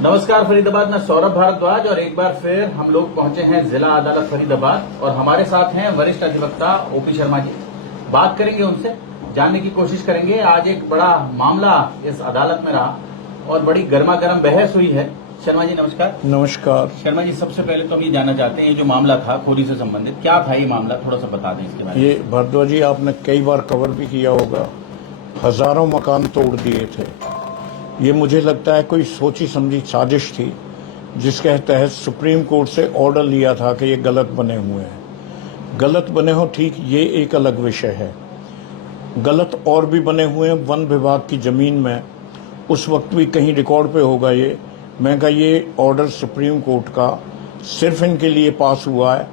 नमस्कार फरीदाबाद, मैं सौरभ भारद्वाज और एक बार फिर हम लोग पहुंचे हैं जिला अदालत फरीदाबाद और हमारे साथ हैं वरिष्ठ अधिवक्ता ओपी शर्मा जी। बात करेंगे उनसे, जानने की कोशिश करेंगे। आज एक बड़ा मामला इस अदालत में रहा और बड़ी गर्मा गर्म बहस हुई है। शर्मा जी नमस्कार। नमस्कार। शर्मा जी, सबसे पहले तो हम ये जानना चाहते हैं, ये जो मामला था खोरी से संबंधित, क्या था ये मामला, थोड़ा सा बता दें इसके बारे में। ये भारद्वाज जी आपने कई बार कवर भी किया होगा, हजारों मकान तोड़ दिए थे। ये मुझे लगता है कोई सोची समझी साजिश थी जिसके तहत सुप्रीम कोर्ट से ऑर्डर लिया था कि ये गलत बने हुए हैं। गलत बने हो ठीक, ये एक अलग विषय है। गलत और भी बने हुए हैं वन विभाग की जमीन में, उस वक्त भी कहीं रिकॉर्ड पे होगा ये। मैं कहा ये ऑर्डर सुप्रीम कोर्ट का सिर्फ इनके लिए पास हुआ है,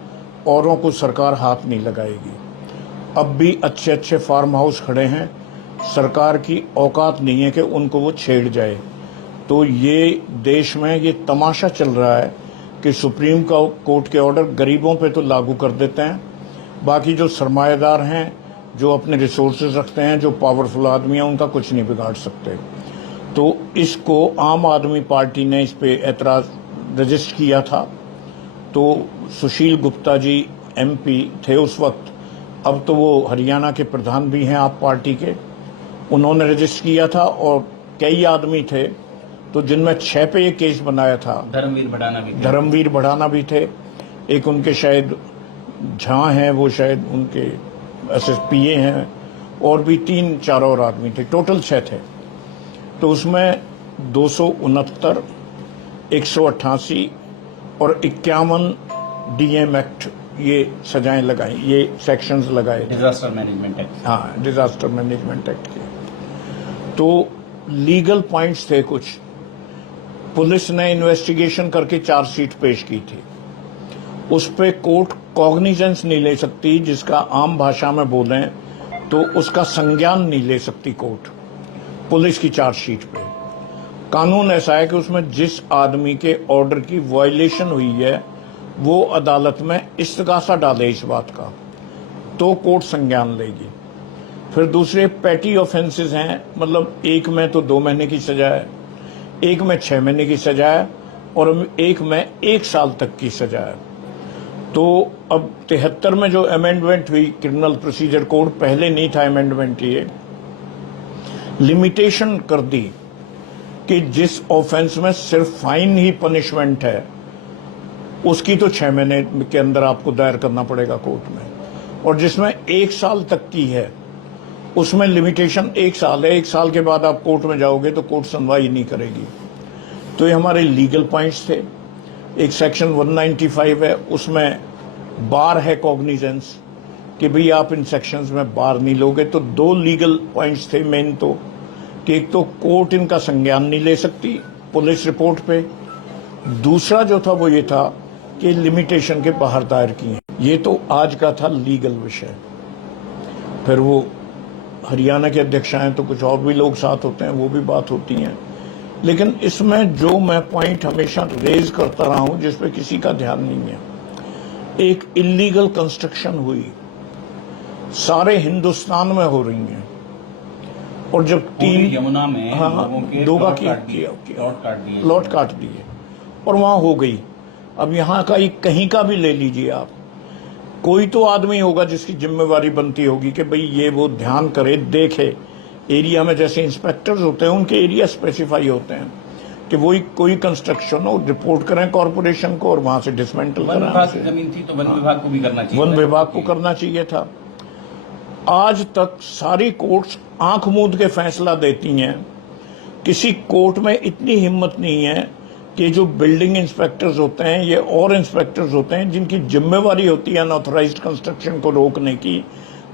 औरों को सरकार हाथ नहीं लगाएगी। अब भी अच्छे अच्छे फार्म हाउस खड़े हैं, सरकार की औकात नहीं है कि उनको वो छेड़ जाए। तो ये देश में ये तमाशा चल रहा है कि सुप्रीम कोर्ट के ऑर्डर गरीबों पे तो लागू कर देते हैं, बाकी जो सरमाएदार हैं, जो अपने रिसोर्सेज रखते हैं, जो पावरफुल आदमी हैं, उनका कुछ नहीं बिगाड़ सकते। तो इसको आम आदमी पार्टी ने इस पे एतराज रजिस्टर किया था। तो सुशील गुप्ता जी MP थे उस वक्त, अब तो वो हरियाणा के प्रधान भी हैं आप पार्टी के, उन्होंने रजिस्टर किया था। और कई आदमी थे तो जिनमें 6 पे ये केस बनाया था। धर्मवीर बढ़ाना भी थे, एक उनके शायद झा हैं, वो शायद उनके SSPA हैं, और भी 3-4 और आदमी थे, टोटल 6 थे। तो उसमें 269, 188 और 51 DM एक्ट ये सजाएं लगाई, ये सेक्शंस लगाए, डिजास्टर मैनेजमेंट एक्ट। हाँ, डिजास्टर मैनेजमेंट एक्ट के। तो लीगल पॉइंट्स थे कुछ। पुलिस ने इन्वेस्टिगेशन करके चार्जशीट पेश की थी, उस पे कोर्ट कॉग्निजेंस नहीं ले सकती, जिसका आम भाषा में बोलें तो उसका संज्ञान नहीं ले सकती कोर्ट पुलिस की चार्जशीट पे। कानून ऐसा है कि उसमें जिस आदमी के ऑर्डर की वायलेशन हुई है वो अदालत में इस्तगासा डाले इस बात का, तो कोर्ट संज्ञान लेगी। फिर दूसरे पैटी ऑफेंसेस हैं, मतलब एक में तो 2 महीने की सजा है, एक में 6 महीने की सजा है, और एक में 1 साल तक की सजा है। तो अब 73 में जो अमेंडमेंट हुई क्रिमिनल प्रोसीजर कोड, पहले नहीं था अमेंडमेंट, ये लिमिटेशन कर दी कि जिस ऑफेंस में सिर्फ फाइन ही पनिशमेंट है उसकी तो 6 महीने के अंदर आपको दायर करना पड़ेगा कोर्ट में, और जिसमें 1 साल तक की है उसमें लिमिटेशन 1 साल है। 1 साल के बाद आप कोर्ट में जाओगे तो कोर्ट सुनवाई नहीं करेगी। तो ये हमारे लीगल पॉइंट्स थे। एक सेक्शन 195 है, उसमें बार है कॉग्निजेंस कि भाई आप इन सेक्शंस में बार नहीं लोगे। तो 2 लीगल पॉइंट्स थे मेन, तो कि एक तो कोर्ट इनका संज्ञान नहीं ले सकती पुलिस रिपोर्ट पे, दूसरा जो था वो ये था कि लिमिटेशन के बाहर दायर किए। ये तो आज का था लीगल विषय। फिर वो हरियाणा के अध्यक्ष आए तो कुछ और भी लोग साथ होते हैं, वो भी बात होती हैं। लेकिन इसमें जो मैं पॉइंट हमेशा रेज करता रहा हूं, जिस पे किसी का ध्यान नहीं है, एक इलीगल कंस्ट्रक्शन हुई, सारे हिंदुस्तान में हो रही हैं, और जब 3 यमुना में दोगा लॉट काट दिए और वहां हो गई। अब यहाँ का एक कहीं का भी ले लीजिए आप, कोई तो आदमी होगा जिसकी जिम्मेवारी बनती होगी कि भाई ये वो ध्यान करे, देखे। एरिया में जैसे इंस्पेक्टर्स होते हैं, उनके एरिया स्पेसिफाई होते हैं कि वही कोई कंस्ट्रक्शन हो, रिपोर्ट करें कॉर्पोरेशन को और वहां से डिसमेंटल कराएं। जमीन थी तो वन विभाग को भी करना चाहिए, वन विभाग को करना चाहिए था। आज तक सारी कोर्ट्स आंख मूंद के फैसला देती हैं। किसी कोर्ट में इतनी हिम्मत नहीं है कि जो बिल्डिंग इंस्पेक्टर्स होते हैं, ये और इंस्पेक्टर्स होते हैं जिनकी जिम्मेवारी होती है अनऑथराइज्ड कंस्ट्रक्शन को रोकने की,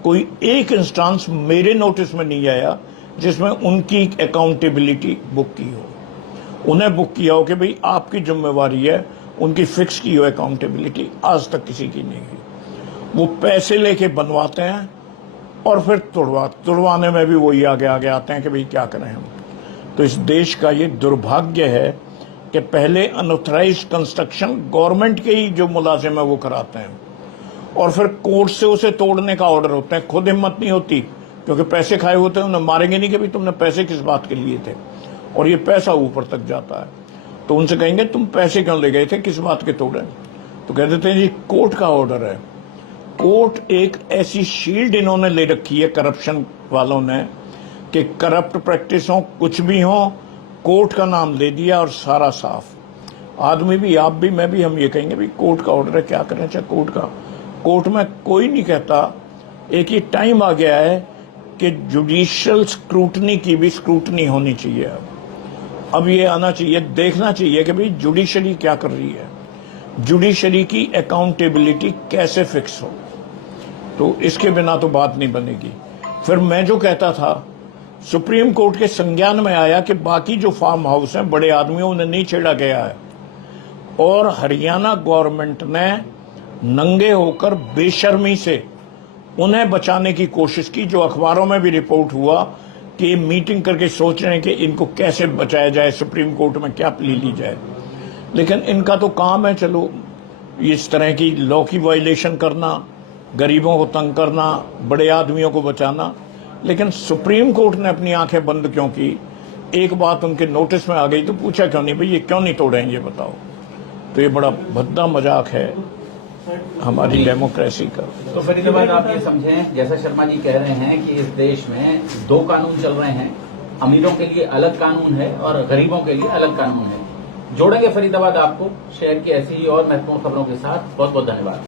कोई एक इंस्टांस मेरे नोटिस में नहीं आया जिसमें उनकी अकाउंटेबिलिटी बुक की हो। उन्हें बुक किया हो कि भाई आपकी जिम्मेवारी है, उनकी फिक्स की हो अकाउंटेबिलिटी, आज तक किसी की नहीं हुई। वो पैसे लेके बनवाते हैं और फिर तुड़वाने में भी वही आगे आते हैं कि भाई क्या करें हम। तो इस देश का ये दुर्भाग्य है कि पहले अनऑथराइज्ड कंस्ट्रक्शन गवर्नमेंट के ही जो मुलाजिम है वो कराते हैं, और फिर कोर्ट से उसे तोड़ने का ऑर्डर होता है। खुद हिम्मत नहीं होती, क्योंकि पैसे खाए होते हैं, उन्हें मारेंगे नहीं कि भाई तुमने पैसे किस बात के लिए थे, और ये पैसा ऊपर तक जाता है। तो उनसे कहेंगे तुम पैसे क्यों ले गए थे, किस बात के तोड़े? तो कह देते हैं जी कोर्ट का ऑर्डर है। कोर्ट एक ऐसी शील्ड इन्होंने ले रखी है करप्शन वालों ने कि करप्ट प्रैक्टिस हो, कुछ भी हो, कोर्ट का नाम ले दिया और सारा साफ। आदमी भी, आप भी, मैं भी, हम ये कहेंगे भी कोर्ट का ऑर्डर है, क्या करें चाहे कोर्ट का। कोर्ट में कोई नहीं कहता। एक ये टाइम आ गया है कि जुडिशियल स्क्रूटनी की भी स्क्रूटनी होनी चाहिए। अब ये आना चाहिए, देखना चाहिए कि भाई जुडिशरी क्या कर रही है, जुडिशरी की अकाउंटेबिलिटी कैसे फिक्स हो। तो इसके बिना तो बात नहीं बनेगी। फिर मैं जो कहता था, सुप्रीम कोर्ट के संज्ञान में आया कि बाकी जो फार्म हाउस हैं बड़े आदमियों उन्हें नहीं छेड़ा गया है, और हरियाणा गवर्नमेंट ने नंगे होकर बेशर्मी से उन्हें बचाने की कोशिश की। जो अखबारों में भी रिपोर्ट हुआ कि मीटिंग करके सोच रहे हैं कि इनको कैसे बचाया जाए, सुप्रीम कोर्ट में क्या प्ली ली जाए। लेकिन इनका तो काम है, चलो इस तरह की लॉ की वायलेशन करना, गरीबों को तंग करना, बड़े आदमियों को बचाना। लेकिन सुप्रीम कोर्ट ने अपनी आंखें बंद क्यों की? एक बात उनके नोटिस में आ गई तो पूछा क्यों नहीं, भाई ये क्यों नहीं तोड़े, ये बताओ। तो ये बड़ा भद्दा मजाक है हमारी डेमोक्रेसी का। तो फरीदाबाद आप ये समझें, जैसा शर्मा जी कह रहे हैं कि इस देश में दो कानून चल रहे हैं, अमीरों के लिए अलग कानून है और गरीबों के लिए अलग कानून है। जोड़ेंगे फरीदाबाद आपको शहर की ऐसी ही और महत्वपूर्ण खबरों के साथ। बहुत बहुत धन्यवाद।